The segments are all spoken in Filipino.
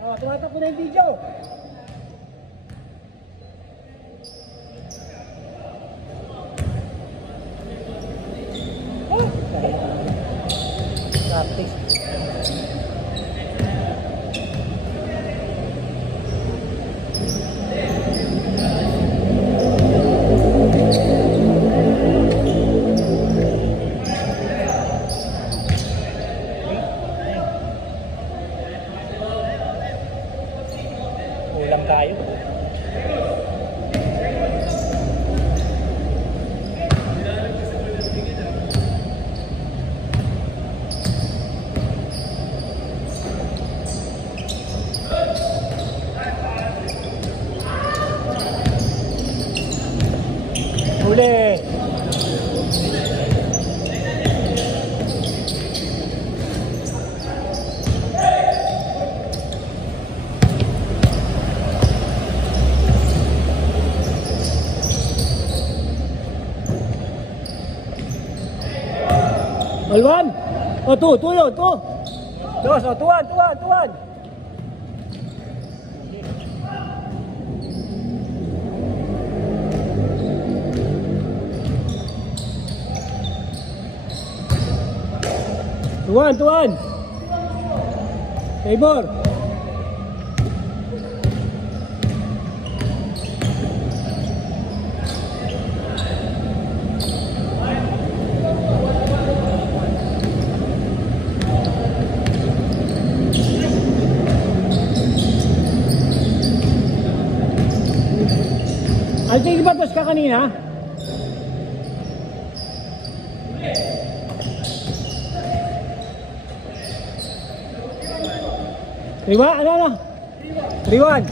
Oh, tumatakbo na yung video. Oh, practice. Ulang tayo. Huli. Alwan. Oh, tu yun, tu. Dos, oh, tuwan. Tuwan. Favor. Alting ba tos ka kanina? Ano? 3-1.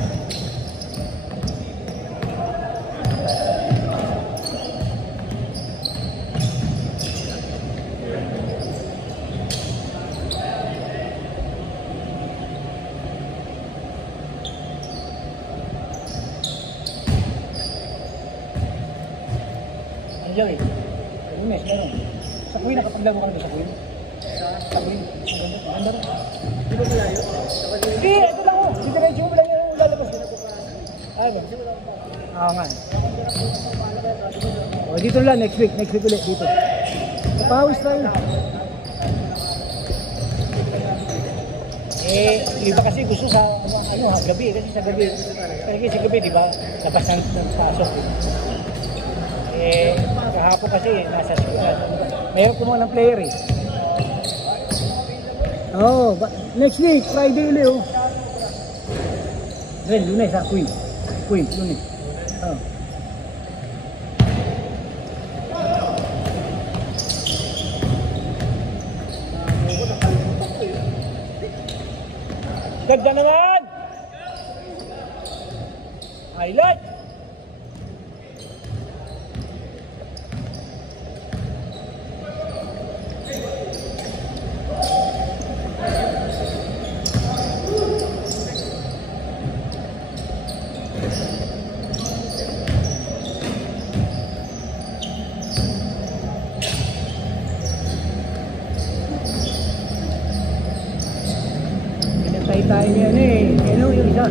Andiyan eh. Lunes, meron. Sa Queen, nakapaglaro ka na sa Queen? Sa Queen. Maganda rin. Di ba malayo? Hindi, ito lang oh. Hindi diretso mo lang yung lalabas. Ay ba? Oo nga. O, dito lang, next week ulit dito. Napawis tayo. Iba kasi gusto sa gabi, kasi sa gabi. Kasi sa gabi, di ba? Labas ng pasok. Kahapon kasi nasa sikulan. Mayroon kumuha ng player eh. Oh, next week, Friday ulit oh. Ren, Lunes ha, Queen, Lunes. Oh. Ganda naman! Highlight! Tayo niyan eh. Ano yung isa?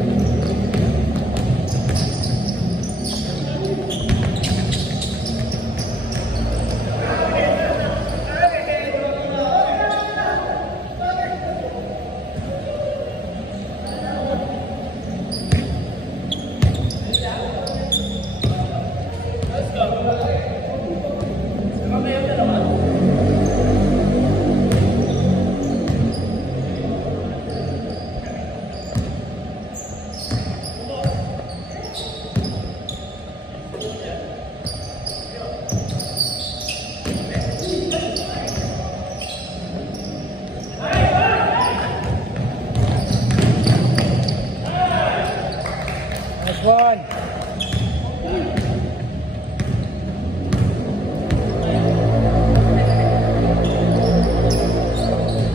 One.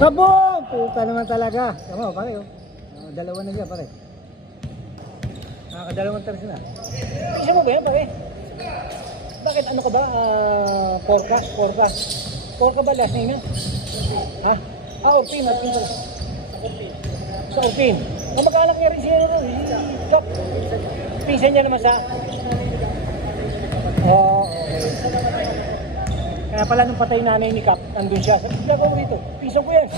Kabog! Puta naman talaga. Tama, pare oh. Dalawa na siya, pare. Nakakadalawang tarsi na. Isa mo ba yan, pare? Bakit ano ka ba? Porka ba last name yan? Ha? Orpin. Sa Orpin. Kamag-anak niya rin siya, Kap. Pisa niya naman sa... Oo, okay. Kaya pala nung patay nanay ni Kap, nandun siya. Sabi ko rito, piso ko yan.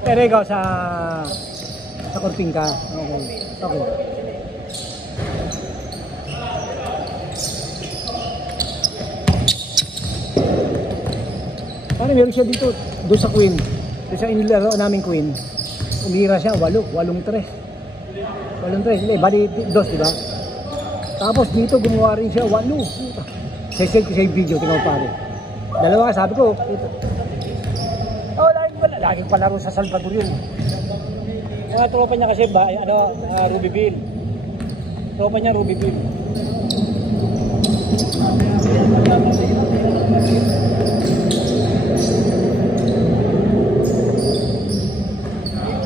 Pero ikaw sa korting ka. Okay. Okay. Paano meron siya dito, doon sa Queen. Doon sa inilaro namin Queen. Umira siya, 8-3. 8-3, bali 2, diba? Tapos dito gumawa rin siya, 8. Send ko sa video, tingnan mo pare. Dalawa ka, sabi ko, ito. Oh, laging palaro sa Salvador yun. Yung tropa niya kasi, Ruby Bill. Tropa niya, Ruby Bill.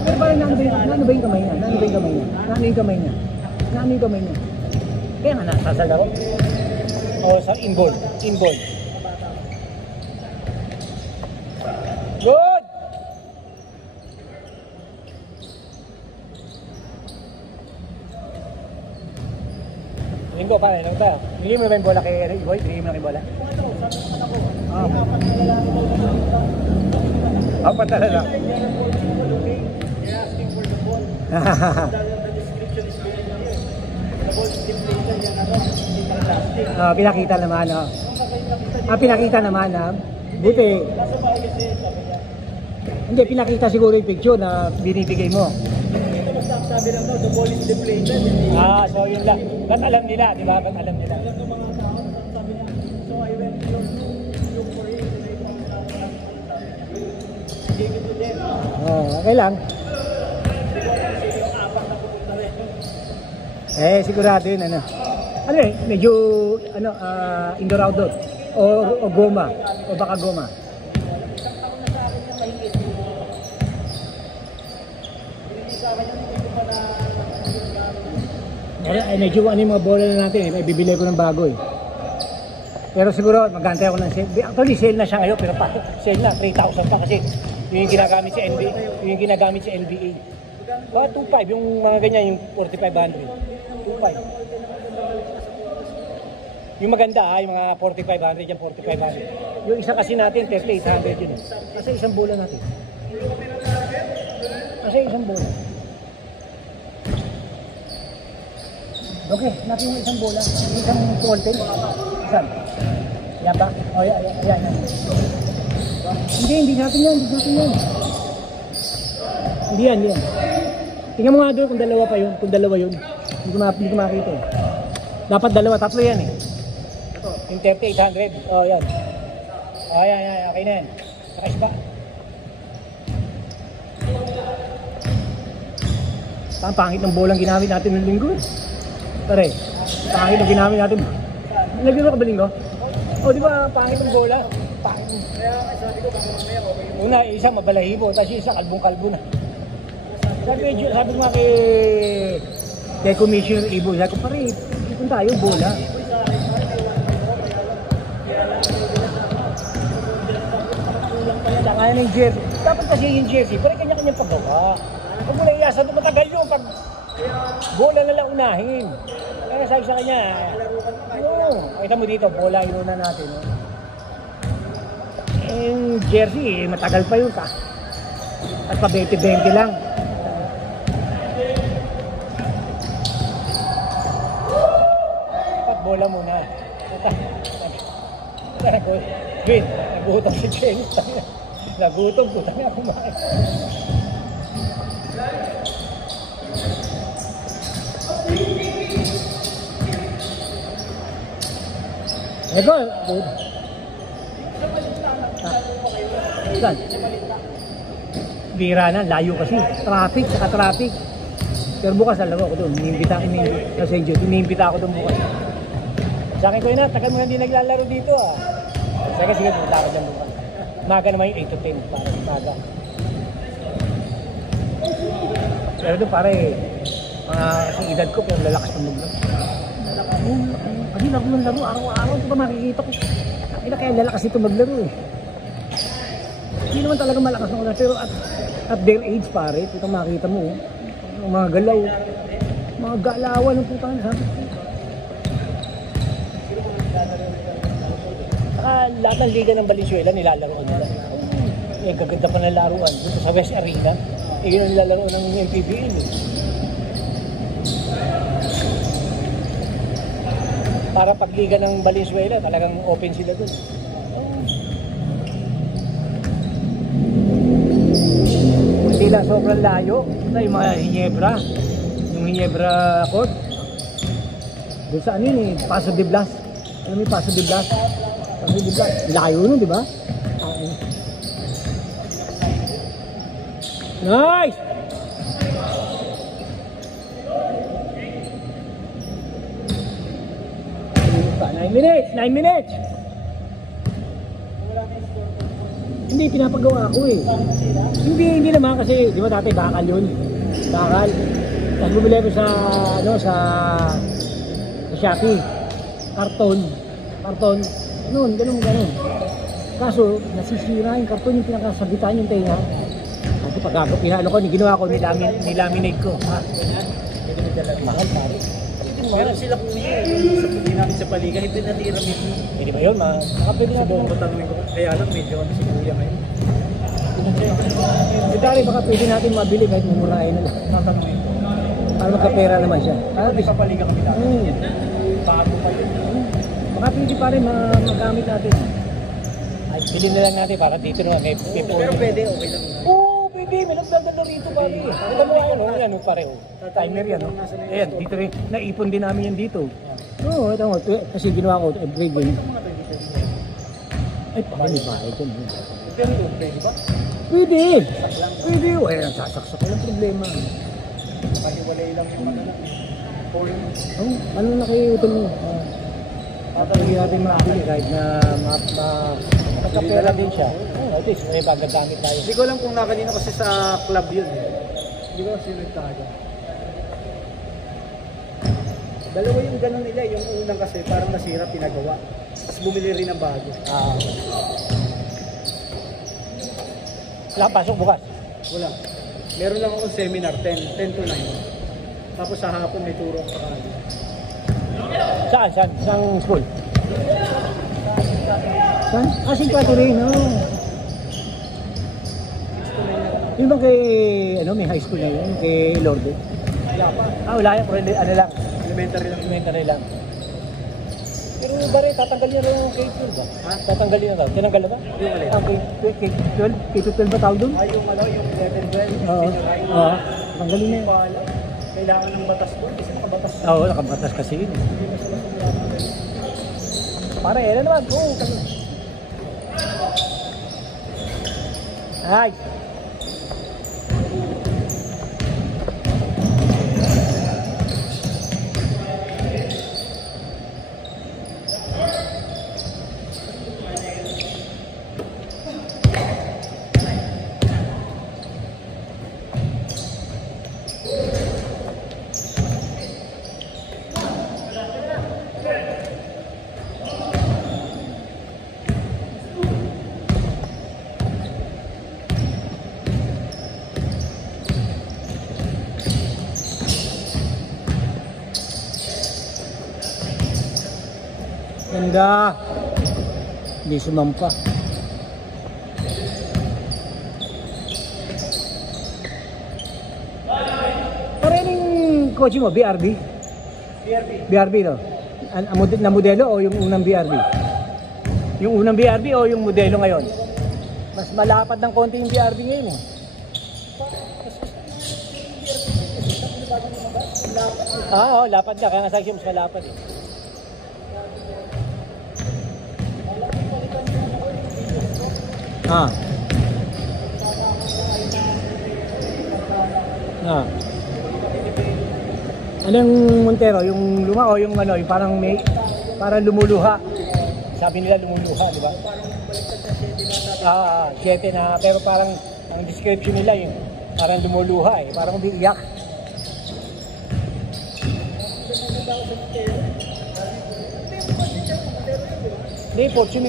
Pero parang naano ba yung kamay niya? Naano yung kamay niya? Kaya nga nasasalaro? O sa inball. Good! Linggo, pare, lang tayo. Bigay mo ba yung bola kay Iboy? Bigay mo lang yung bola? Apat na lang. Pinakita naman, pinakita naman, buti. Hindi, pinakita siguro yung picture na binibigay mo. Sabi lang daw, the ball is deflated. So yun lang. Ba't alam nila, di ba? Ba't alam nila? So I went to look for it. Okay lang. Sigurado yun, ano medyo, indoor outdoor. O goma. O baka goma. Medyo yung mga bola na natin, bibili ko ng bago eh. Pero siguro magantay ako ng sale. Actually sale na siya ngayon, pero sale na 3,000 pa kasi yung ginagamit sa NBA, yung ginagamit sa NBA. 2.5 yung mga ganyan, yung 4,500. 2.5. Yung maganda yung mga 4,500 yan, 4,500. Yung isa kasi natin 3,800 yun. Kasi isang bola natin. Okay, natin yung isang bola, isang content. Saan? Yan ba? O, yan. Hindi natin yan. Hindi yan. Tingnan mo nga doon kung dalawa yun. Hindi ko makita eh. Dapat 2, 3 yan eh. Ito, yung 3,800. O, yan. O, yan. Okay na yan. Nakais ba? Ang pangit ng bolang ginamit natin ng linggo. Pare, pangit ng ginamit natin. Nagdito ka ba linggo? O, di ba pangit ng bola? Pangit. Una, isa mabalahibo, tapos isa kalbong-kalbo na. Sabi ko nga kay Commissioner Ibo, sabi ko, pare, ikon tayo, bola. Kaya ng jersey. Dapat kasi yung jersey, pare kanya-kanyang paggawa. Huwag mo na iyasa doon, matagal yun pag bola na lang unahin. Kaya sabi sa kanya, kita mo dito, bola inuna natin. Yung jersey, matagal pa yun ka. At pa 20-20 lang. Dapat bola muna. Wait, nagutom si Jenny. Nagutom, putang na kumain. Ito, saan? Bira na, layo kasi. Traffic, saka traffic. Pero bukas, alam ko doon, iniimbita ako doon bukas. Sa akin ko yun tagal mo na hindi naglalaro dito Sige, punta ako dyan bukas. Maga naman yung 8 to 10, parang maga. Pero doon pare, kasing edad ko, pero lalakas ng lugar. Kasi laro ng laro, araw-araw ito ba makikita ko. Kaya lalakas ito maglaro Hindi naman talaga malakas ng ulan. Pero at their age pare, ito makita mo. Oh. Mga galaw. Mga galawan ng putang ha. Saka lahat ng liga ng Valenzuela nilalaroan nila. Eh, gaganda pa ng laruan. Dito sa West Arena, eh, yun ang nilalaroan ng MPBL. Eh. Para pagliga ng Valenzuela, talagang open sila dun. Hindi lang sobrang layo. Ito yung mga Ginebra. Yung Ginebra Court. Doon sa ano yun eh, Paso de Blas. Alam mo yung Paso de Blas? Paso de Blas. Layo nun, di ba? Nice! 9 minutes! Hindi, pinapagawa ako eh. Hindi naman kasi, di ba dati bakal yun? Bakal. Tapos bumili ko sa, ano, sa Shopee. Karton. Ganun. Kaso, nasisira yung karton yung pinakasabitan yung tenga. Kasi pag ginawa ko, nilaminate ko. Ha? Mahal, pare. Meron sila kuya, hindi namin sa paliga, hindi natira mismo. Hindi ba yun? Baka pwede natin. Subukan ko tanongin ko, kaya lang medyo si kuya ngayon. Dari baka pwede natin mabili kahit mumurahin na lang. Tatanungin ko. Para magkapera naman siya. Para sa paliga kami natin. Bago pa yun. Baka pwede pa rin magamit natin. Ay, bilhin na lang natin para dito naman. May Pero pwede, okay lang. Oo, pwede. May nagdadalo rito pare. Ito mo yan, pareho. Timer yan. Ayan, dito rin. Naipon din namin yan dito. Oo, ito mo. Kasi ginawa ko every game. Ay, paano ba? Ito mo. Pero pwede ba? Pwede. Pwede. Ay, sasaksak ko yung problema. Pahiwalay lang yung mga lang. Oh, ano na kayo ito mo? Hindi natin makabili kahit na magkapera din siya. At least may pagagamit tayo. Hindi ko alam kung nakanino kasi sa club yun. Hindi ko sino nagtaga. Dalawa yung ganun nila. Yung unang kasi parang nasira, pinagawa. Tapos bumili rin ng bago. Wala pasok bukas? Wala. Meron lang akong seminar, 10 to 9. Tapos sa hapon may turo sa kanila. Saan? Saan school? Saan? Singkato rin, no? Yung bang kay, may high school na yun? Kay Lorde? Wala pa. Wala yan. Ano lang? Elementary lang. Pero bari, tatanggalin na yung K-12 ba? Ha? Tatanggalin na ba? Tinanggal na ba? Yung alin? K-12? K-12 ba tawag doon? Yung 11, 12, Oo. senior high. Oo. Tanggalin na yun. Kailangan ng batas doon kasi nakabatas. Oo, nakabatas kasi yun. Pare, yan na naman. Oo, ay! Ganda. Hindi sumampa. Parening kotse mo, BRB? BRB no? Na modelo o yung unang BRB? Yung unang BRB o yung modelo ngayon? Mas malapad ng konti yung BRB ngayon eh. Oo, lapad na. Kaya nga sa akin mas malapad eh. Anong Montero? Yung luma o yung yung parang may parang lumuluha. Sabi nila lumuluha, di ba? 7 na, pero parang ang description nila yung parang lumuluha eh, parang umiiyak. Hindi, Fortune.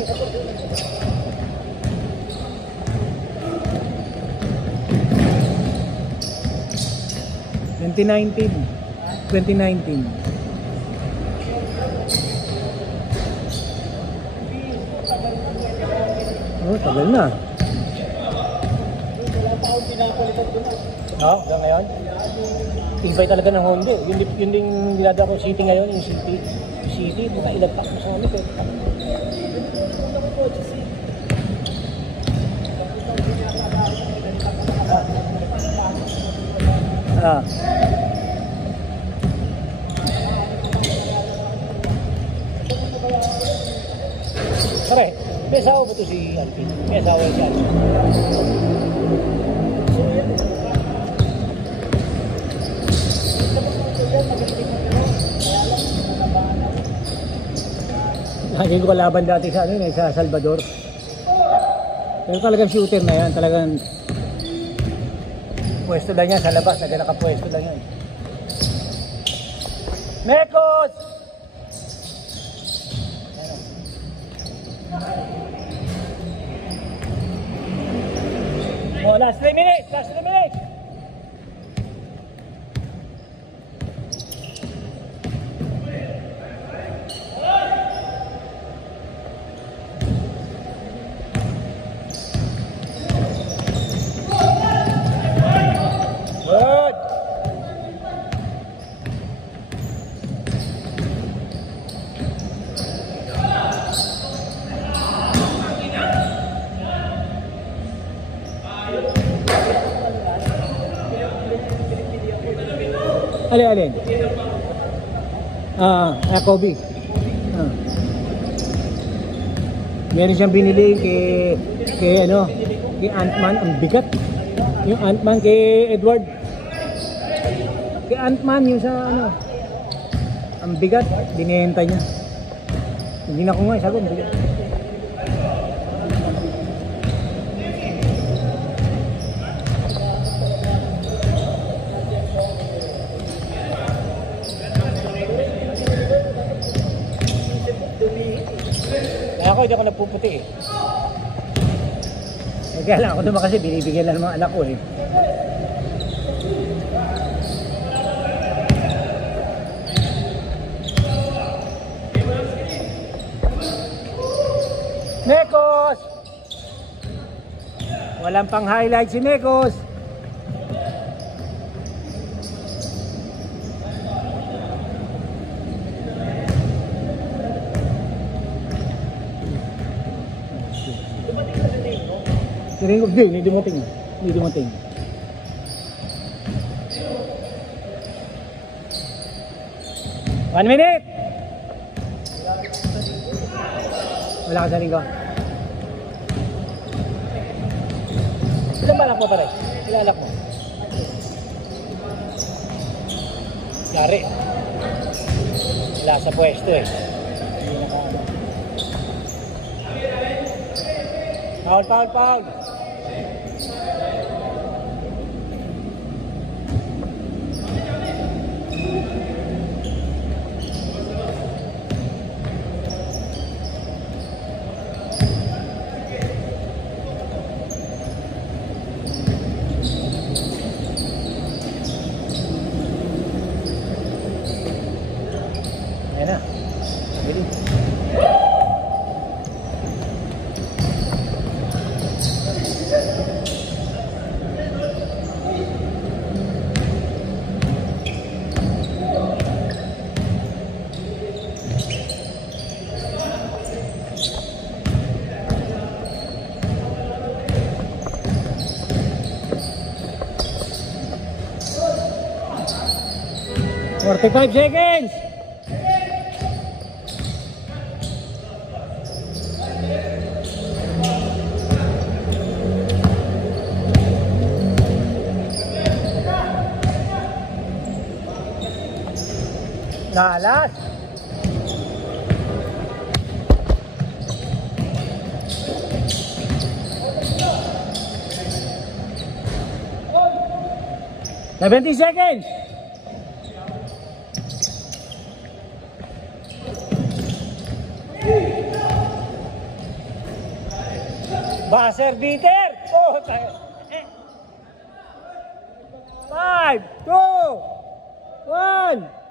2019. 2019. Oh, tagal na. No, hanggang ngayon. Tibay talaga ng Honda. Yun din nilada ko City ngayon, yung City. Yung City, buka ilagpak mo sa kami. Ah. Pare, may asawa ba ito si Alvin? May asawa si Alvin. Lagi ko kalaban dati sa sa Salvador. Pero talagang shooter na yan, talagang pwesto lang yan sa labas, naka-pwesto lang yan. Mekos! Oh, last 3 minutes! Last 3 minutes! Good! Alin? Kobe. Meron siyang binili kay Ant-Man, ang bigat. Yung Ant-Man kay Edward. Kay Ant-Man yung sa ang bigat, binenta niya. Hindi na ko nga, sabi ang bigat. Ako hindi ako nagpuputi eh. Kaya lang ako naman kasi binibigyan lang ng mga anak ko eh. Mekos! Walang pang highlight si Mekos. Hindi dumating. 1 minute! Wala ka sa linggo. Ilan balak mo pare? Ilan anak mo? Yari. Wala sa pwesto eh. Foul. Ayan na. Ready? Forty-five seconds. Nalas. Seventy seconds. Buzzer beater. Oh, 5, 2, yan.